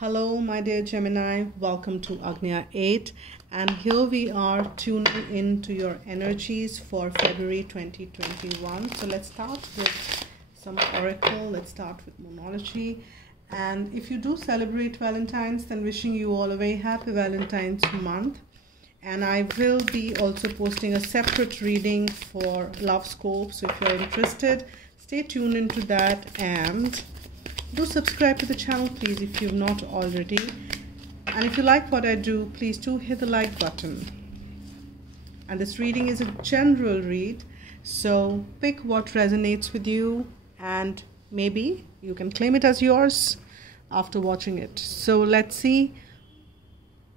Hello, my dear Gemini. Welcome to Agnya 8. And here we are tuning into your energies for February 2021. So let's start with some oracle. Let's start with Moonology. And if you do celebrate Valentine's, then wishing you all a very happy Valentine's month. And I will be also posting a separate reading for Love Scope. So if you're interested, stay tuned into that and do subscribe to the channel, please, if you've not already. And if you like what I do, please do hit the like button. And this reading is a general read, so pick what resonates with you and maybe you can claim it as yours after watching it. So let's see.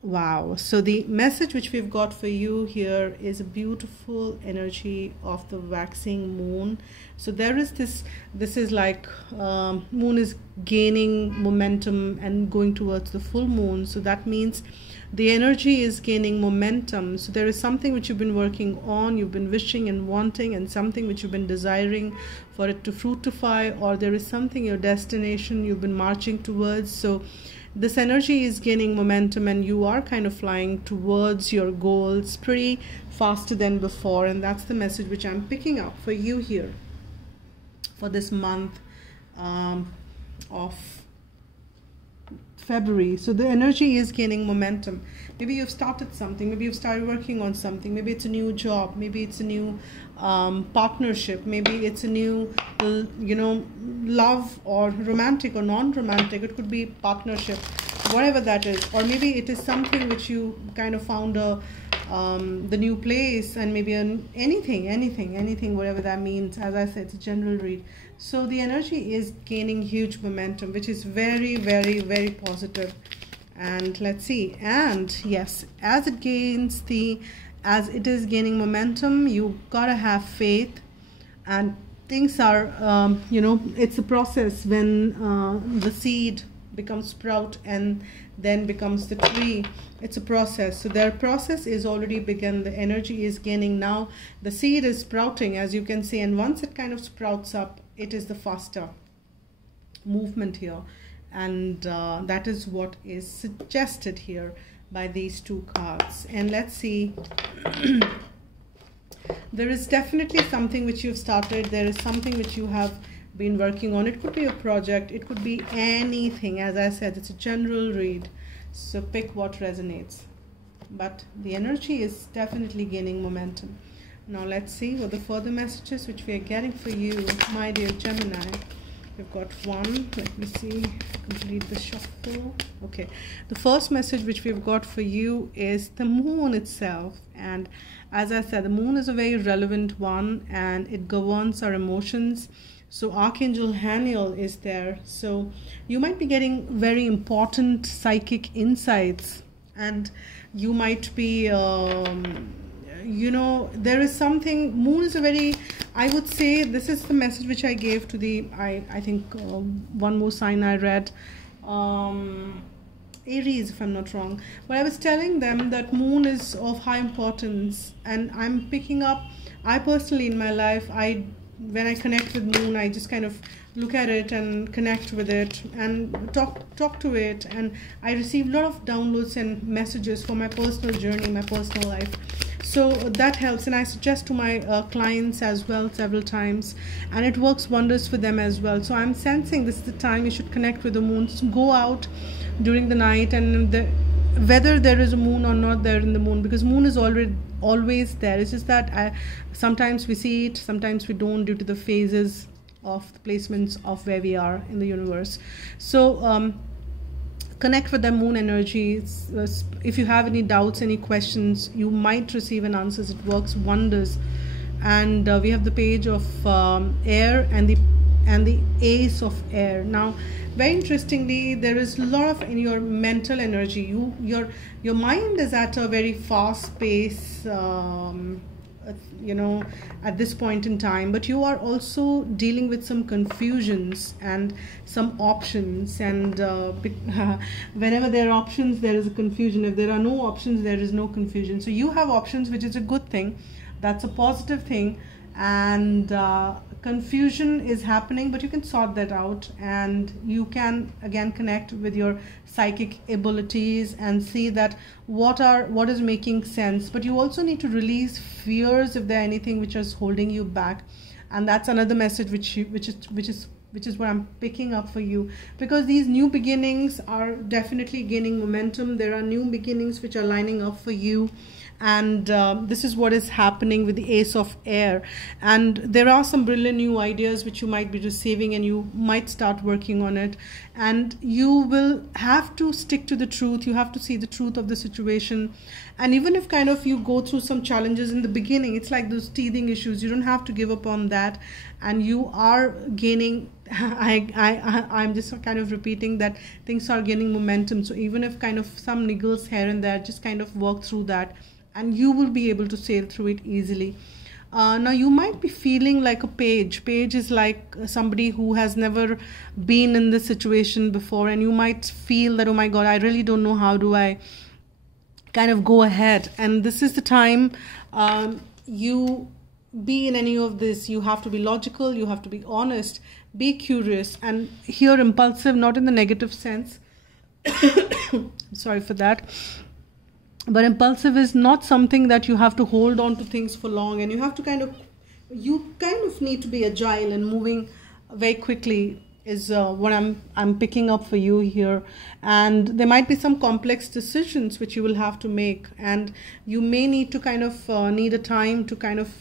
Wow, so the message which we've got for you here is a beautiful energy of the waxing moon. So there is this is like moon is gaining momentum and going towards the full moon. So that means the energy is gaining momentum. So there is something which you've been working on, you've been wishing and wanting, and something which you've been desiring for it to fructify, or there is something, your destination you've been marching towards. So this energy is gaining momentum and you are kind of flying towards your goals pretty faster than before. And that's the message which I'm picking up for you here for this month of February. So the energy is gaining momentum. Maybe you've started something, maybe you've started working on something, maybe it's a new job, maybe it's a new partnership, maybe it's a new love, or romantic or non-romantic. It could be partnership, whatever that is. Or maybe it is something which you kind of found the new place, and maybe anything, whatever that means. As I said, it's a general read. So the energy is gaining huge momentum, which is very, very, very positive. And let's see. And yes, as it is gaining momentum, you gotta have faith. And things are, it's a process when the seed becomes sprout and then becomes the tree. It's a process. So their process is already begun. The energy is gaining now. The seed is sprouting, as you can see, and once it kind of sprouts up, it is the faster movement here. And that is what is suggested here by these two cards. And let's see. There is definitely something which you've started. There is something which you have been working on. It could be a project, it could be anything. As I said, it's a general read, so pick what resonates. But the energy is definitely gaining momentum. Now let's see what the further messages which we are getting for you, my dear Gemini. We've got one. Let me see, complete the shuffle. Okay, the first message which we've got for you is the moon itself. And as I said, the moon is a very relevant one and it governs our emotions. So Archangel Haniel is there. So you might be getting very important psychic insights, and you might be there is something. Moon is a very, I would say, this is the message which I gave to the, I think one more sign I read, Aries, if I'm not wrong. But I was telling them that moon is of high importance, and I'm picking up, I personally in my life, when I connect with moon, I just kind of look at it and connect with it and talk to it, and I receive a lot of downloads and messages for my personal journey, my personal life. So that helps, and I suggest to my clients as well several times, and it works wonders for them as well. So I'm sensing this is the time you should connect with the moon. So go out during the night, and whether there is a moon or not there in the moon, because moon is always there. It's just that sometimes we see it, sometimes we don't, due to the phases of the placements of where we are in the universe. So connect with the moon energies. If you have any doubts, any questions, you might receive an answer. It works wonders. And we have the page of air and the ace of air. Now, very interestingly, there is a lot of in your mental energy. Your mind is at a very fast pace, at this point in time, but you are also dealing with some confusions and some options, and whenever there are options, there is a confusion. If there are no options, there is no confusion. So you have options, which is a good thing. That's a positive thing. and confusion is happening, but you can sort that out, and you can again connect with your psychic abilities and see that what is making sense. But you also need to release fears if there anything which is holding you back, and that's another message which is what I'm picking up for you, because these new beginnings are definitely gaining momentum. There are new beginnings which are lining up for you, and this is what is happening with the Ace of Air. And there are some brilliant new ideas which you might be receiving, and you might start working on it, and you will have to stick to the truth. You have to see the truth of the situation, and even if kind of you go through some challenges in the beginning, it's like those teething issues, you don't have to give up on that, and you are gaining I'm just kind of repeating that things are gaining momentum. So even if kind of some niggles here and there, just kind of work through that, and you will be able to sail through it easily. Now you might be feeling like a page. Page is like somebody who has never been in this situation before, and you might feel that, oh my God, I really don't know, how do I kind of go ahead? And this is the time you be in any of this. You have to be logical, you have to be honest, be curious, and here impulsive, not in the negative sense. Sorry for that. But impulsive is not something that you have to hold on to things for long, and you have to kind of need to be agile and moving very quickly is what I'm picking up for you here. And there might be some complex decisions which you will have to make, and you may need to kind of need a time to kind of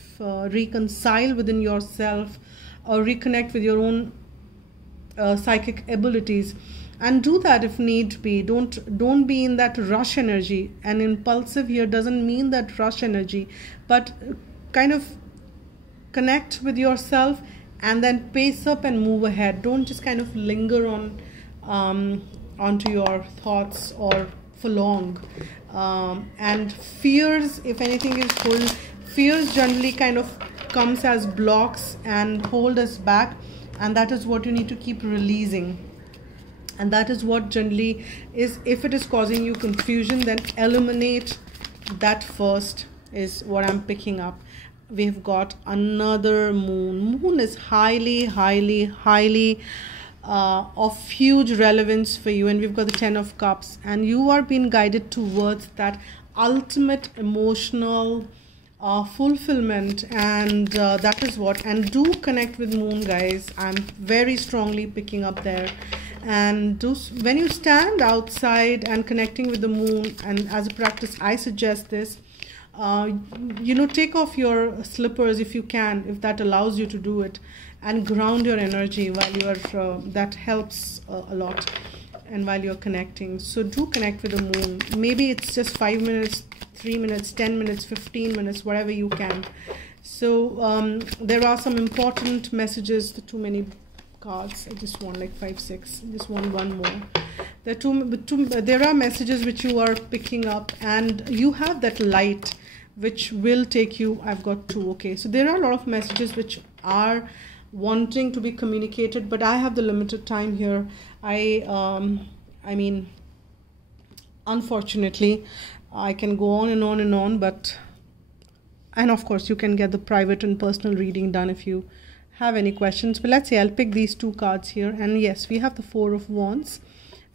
reconcile within yourself, or reconnect with your own psychic abilities, and do that if need be. Don't be in that rush energy. And impulsive here doesn't mean that rush energy, but kind of connect with yourself and then pace up and move ahead. Don't just kind of linger on onto your thoughts or for long. And fears, if anything is pulled, fears generally kind of comes as blocks and hold us back, and that is what you need to keep releasing. And that is what generally is, if it is causing you confusion, then eliminate that first, is what I'm picking up. We've got another moon. Moon is highly of huge relevance for you, and we've got the 10 of Cups, and you are being guided towards that ultimate emotional fulfillment, and that is what. And do connect with moon, guys. I'm very strongly picking up there. And when you stand outside and connecting with the moon, and as a practice I suggest this, take off your slippers if you can, if that allows you to do it, and ground your energy while you are that helps a lot, and while you're connecting. So do connect with the moon. Maybe it's just 5 minutes, 3 minutes, 10 minutes, 15 minutes, whatever you can. So there are some important messages. Too many cards. I just want like 5, 6. I just want one more. There are messages which you are picking up, and you have that light which will take you. I've got 2. Okay, so there are a lot of messages which are wanting to be communicated, but I have the limited time here. I mean, unfortunately, I can go on and on and on, but, and of course you can get the private and personal reading done if you have any questions. But let's say I'll pick these 2 cards here, and yes, we have the 4 of Wands,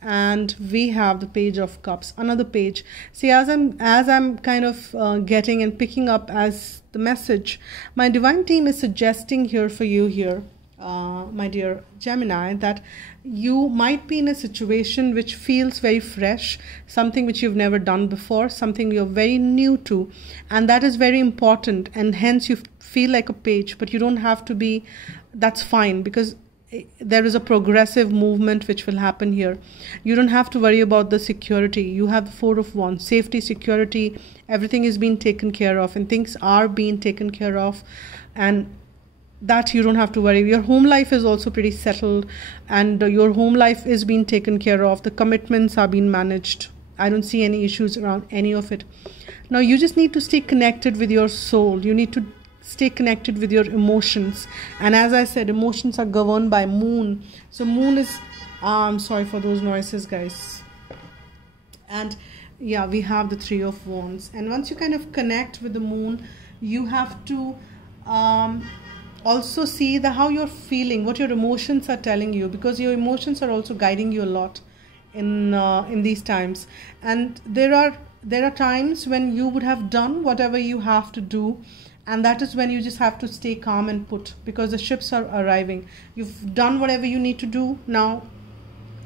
and we have the Page of Cups, another page. See, as I'm kind of getting and picking up as the message, my divine team is suggesting here for you here, my dear Gemini, that you might be in a situation which feels very fresh, something which you've never done before, something you're very new to, and that is very important, and hence you feel like a page, but you don't have to be. That's fine, because there is a progressive movement which will happen here. You don't have to worry about the security. You have the 4 of Wands, safety, security, everything is being taken care of, and things are being taken care of, and that you don't have to worry. Your home life is also pretty settled, and your home life is being taken care of. The commitments are being managed. I don't see any issues around any of it. Now you just need to stay connected with your soul. You need to stay connected with your emotions, and as I said, emotions are governed by moon. So moon is sorry for those noises, guys. And yeah, we have the 3 of Wands, and once you kind of connect with the moon, you have to Also see how you're feeling, what your emotions are telling you, because your emotions are also guiding you a lot in these times. And there are times when you would have done whatever you have to do, and that is when you just have to stay calm and put, because the ships are arriving. You've done whatever you need to do. Now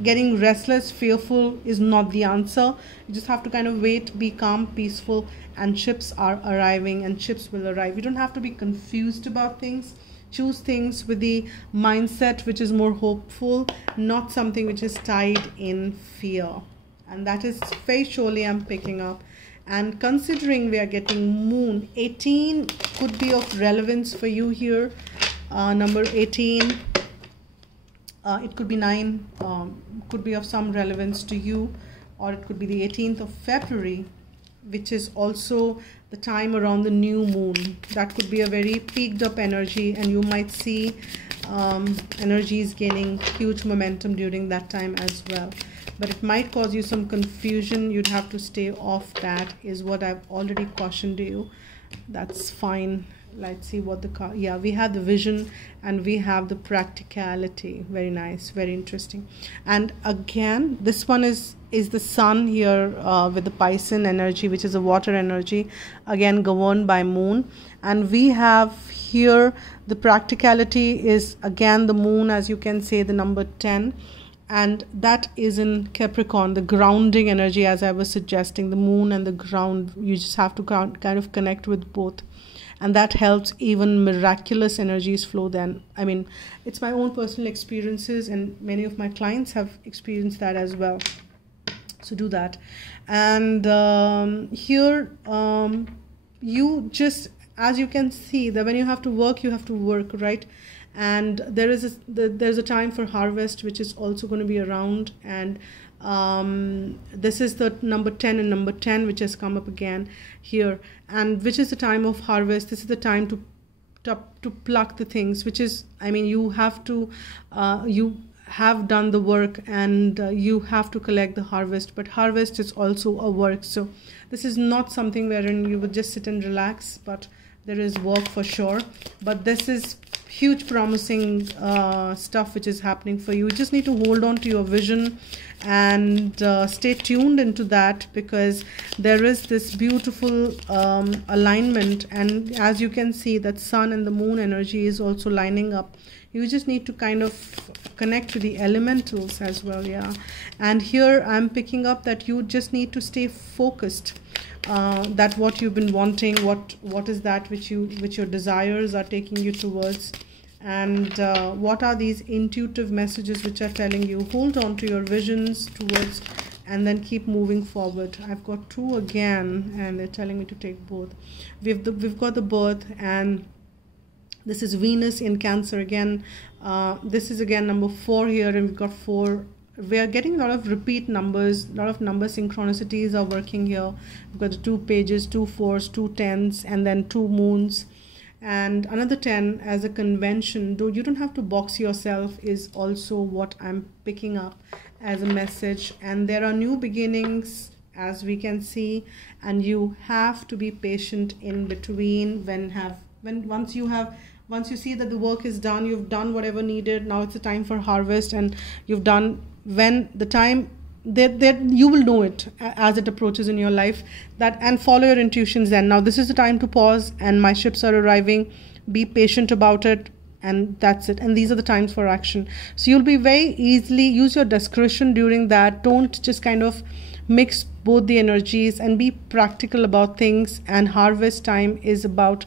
getting restless, fearful is not the answer. You just have to kind of wait, be calm, peaceful, and ships are arriving, and ships will arrive. You don't have to be confused about things. Choose things with the mindset which is more hopeful, not something which is tied in fear. And that is very surely I'm picking up. And considering we are getting moon, 18 could be of relevance for you here. Number 18, it could be 9, could be of some relevance to you, or it could be the 18th of February, which is also the time around the new moon. That could be a very peaked up energy, and you might see energies gaining huge momentum during that time as well. But it might cause you some confusion. You'd have to stay off that, is what I've already cautioned you. That's fine. Let's see what we have the vision and we have the practicality. Very nice, very interesting. And again, this one is the sun here with the Piscean energy, which is a water energy, again governed by moon. And we have here the practicality is again the moon, as you can say, the number 10, and that is in Capricorn, the grounding energy, as I was suggesting, the moon and the ground. You just have to kind of connect with both, and that helps even miraculous energies flow. Then, I mean, it's my own personal experiences, and many of my clients have experienced that as well. So do that. And here you just, as you can see, that when you have to work, right? And there's a time for harvest, which is also going to be around. And this is the number 10 and number 10, which has come up again here, and which is the time of harvest. This is the time to pluck the things, which is, I mean, you have to you have done the work, and you have to collect the harvest. But harvest is also a work. So this is not something wherein you would just sit and relax, but there is work for sure. But this is huge promising stuff which is happening for you. You just need to hold on to your vision and stay tuned into that, because there is this beautiful alignment. And as you can see, that sun and the moon energy is also lining up. You just need to kind of connect to the elementals as well. Yeah. And here I'm picking up that you just need to stay focused, that what you've been wanting, what is that which your desires are taking you towards, and what are these intuitive messages which are telling you. Hold on to your visions towards, and then keep moving forward. I've got 2 again, and they're telling me to take both. We've got the birth, and this is Venus in Cancer again. This is again number 4 here, and we've got 4. We are getting a lot of repeat numbers, a lot of number synchronicities are working here. We've got the 2 pages, 2 4s, 2 10s, and then 2 moons. And another 10 as a convention, though you don't have to box yourself, is also what I'm picking up as a message. And there are new beginnings, as we can see, and you have to be patient in between. Once you see that the work is done, you've done whatever needed, now it's a time for harvest, and you've done, when the time that you will know it as it approaches in your life, that, and follow your intuitions. Then now this is the time to pause, and my ships are arriving. Be patient about it, and that's it. And these are the times for action. So you'll be very easily, use your discretion during that. Don't just kind of mix both the energies, and be practical about things. And harvest time is about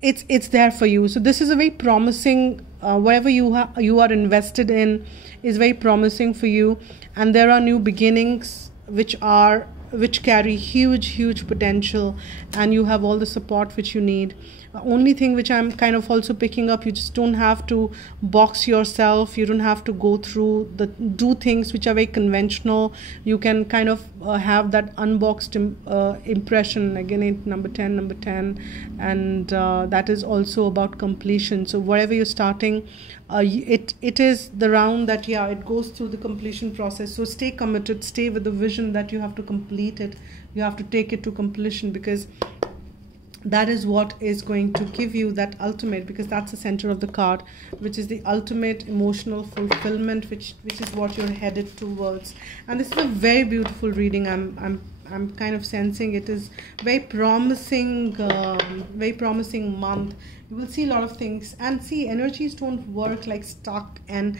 it's there for you. So this is a very promising, whatever you are invested in is very promising for you. And there are new beginnings which carry huge potential, and you have all the support which you need. Only thing which I'm kind of also picking up, you just don't have to box yourself. You don't have to go through do things which are very conventional. You can kind of have that unboxed impression. Again, number 10, and that is also about completion. So whatever you're starting, it is the round that, yeah, it goes through the completion process. So stay committed, stay with the vision that you have to complete it. You have to take it to completion, because that is what is going to give you that ultimate, because that's the center of the card, which is the ultimate emotional fulfillment, which is what you're headed towards. And this is a very beautiful reading. I'm kind of sensing it is very promising month. You will see a lot of things, and see, energies don't work like stuck, and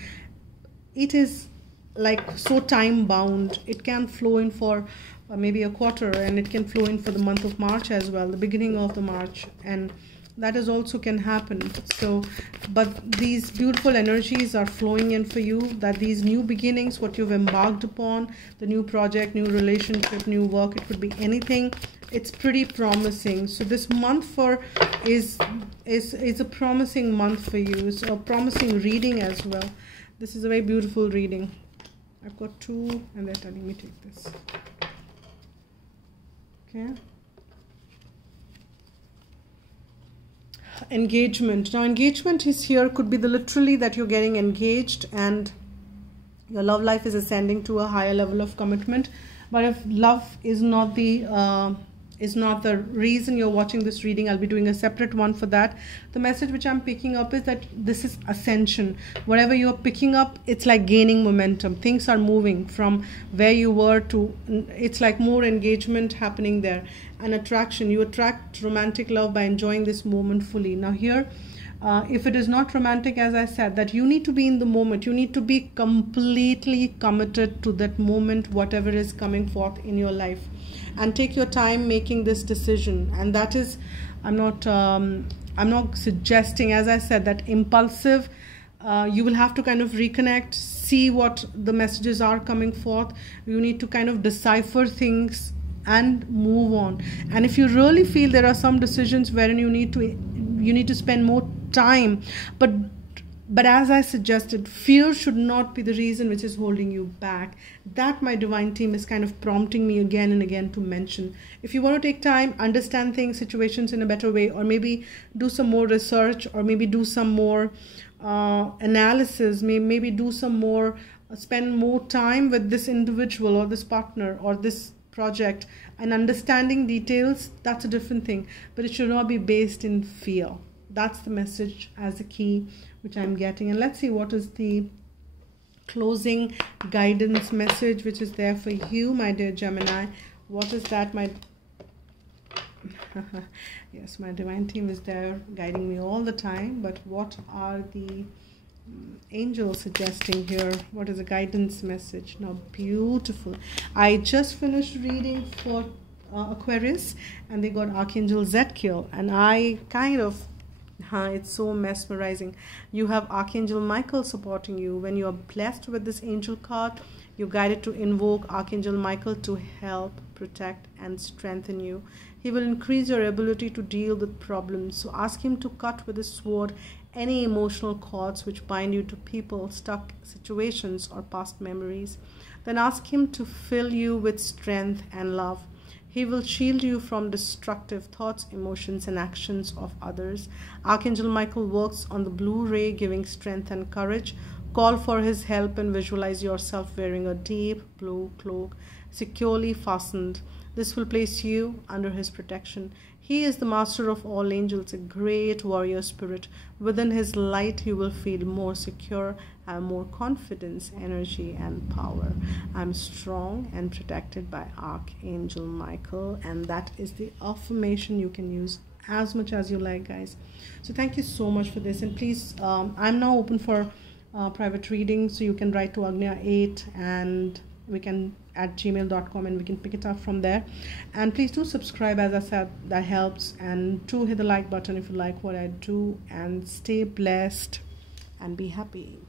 it is like so time bound. It can flow in for maybe a quarter, and it can flow in for the month of March as well, the beginning of the March, and that is also can happen. So but these beautiful energies are flowing in for you, that these new beginnings, what you've embarked upon, the new project, new relationship, new work, it could be anything, it's pretty promising. So this month is a promising month for you. It's a promising reading as well. This is a very beautiful reading. I've got two, and they're telling me take this. Okay. Engagement. Now engagement is here, could be the literally that you're getting engaged and your love life is ascending to a higher level of commitment. But if love is not the reason you're watching this reading, I'll be doing a separate one for that. The message which I'm picking up is that this is ascension. Whatever you're picking up, it's like gaining momentum. Things are moving from where you were to, it's like more engagement happening there. An attraction. You attract romantic love by enjoying this moment fully. Now here, if it is not romantic, as I said, that you need to be in the moment. You need to be completely committed to that moment, whatever is coming forth in your life. And take your time making this decision. And that is, I'm not suggesting, as I said, that impulsive. You will have to kind of reconnect, see what the messages are coming forth. You need to kind of decipher things and move on. And if you really feel there are some decisions wherein you need to spend more time, but as I suggested, fear should not be the reason which is holding you back. That my divine team is kind of prompting me again and again to mention. If you want to take time, understand things, situations in a better way, or maybe do some more research, or maybe do some more analysis, maybe do some more, spend more time with this individual or this partner or this project and understanding details, that's a different thing. But it should not be based in fear. That's the message as a key which I'm getting. And let's see what is the closing guidance message which is there for you, my dear Gemini. What is that, my yes, my divine team is there guiding me all the time. But what are the angels suggesting here? What is the guidance message? Now, beautiful. I just finished reading for Aquarius, and they got Archangel Zadkiel, and I kind of it's so mesmerizing. You have Archangel Michael supporting you. When you are blessed with this angel card, you're guided to invoke Archangel Michael to help, protect, and strengthen you. He will increase your ability to deal with problems. So ask him to cut with his sword any emotional cords which bind you to people, stuck situations, or past memories. Then ask him to fill you with strength and love. He will shield you from destructive thoughts, emotions, and actions of others. Archangel Michael works on the blue ray, giving strength and courage. Call for his help and visualize yourself wearing a deep blue cloak, securely fastened. This will place you under his protection. He is the master of all angels, a great warrior spirit. Within his light, you will feel more secure, have more confidence, energy, and power. I'm strong and protected by Archangel Michael, and that is the affirmation you can use as much as you like, guys. So thank you so much for this, and please, I'm now open for private reading, so you can write to Agnya8 and we can at gmail.com and we can pick it up from there. And please do subscribe, as I said, that helps, and do hit the like button if you like what I do, and stay blessed and be happy.